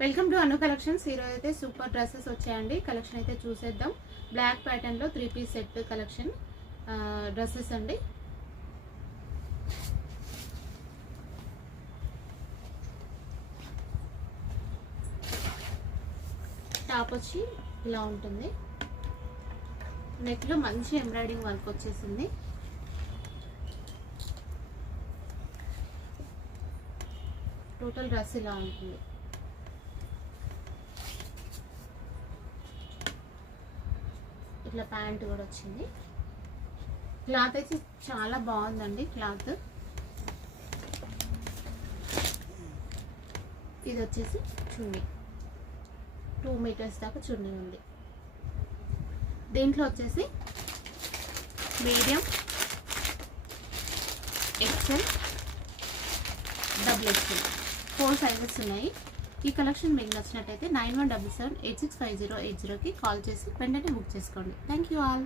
Welcome to అను కలెక్షన్స్. ఈరోజు అయితే super dresses వచ్చాయండి. కలెక్షన్ అయితే చూసేద్దాం. బ్లాక్ ప్యాటర్న్లో 3 పీస్ సెట్ కలెక్షన్ డ్రెస్సెస్ అండి. టాప్ వచ్చి ఇలా ఉంటుంది. నెక్లో మంచి ఎంబ్రాయిడింగ్ వర్క్ వచ్చేసింది. టోటల్ డ్రెస్ ఇలా ఉంటుంది. ఇట్లా ప్యాంట్ కూడా వచ్చింది. క్లాత్ అయితే చాలా బాగుందండి. క్లాత్ ఇది వచ్చేసి చున్నీ, 2 మీటర్స్ దాకా చున్నీ ఉంది. దీంట్లో వచ్చేసి medium, XL, double XL 4 sizes ఉన్నాయి. ఈ కలెక్షన్ మీకు నచ్చినట్టయితే 9177865080కి కాల్ చేసి వెంటనే బుక్ చేసుకోండి. Thank you all.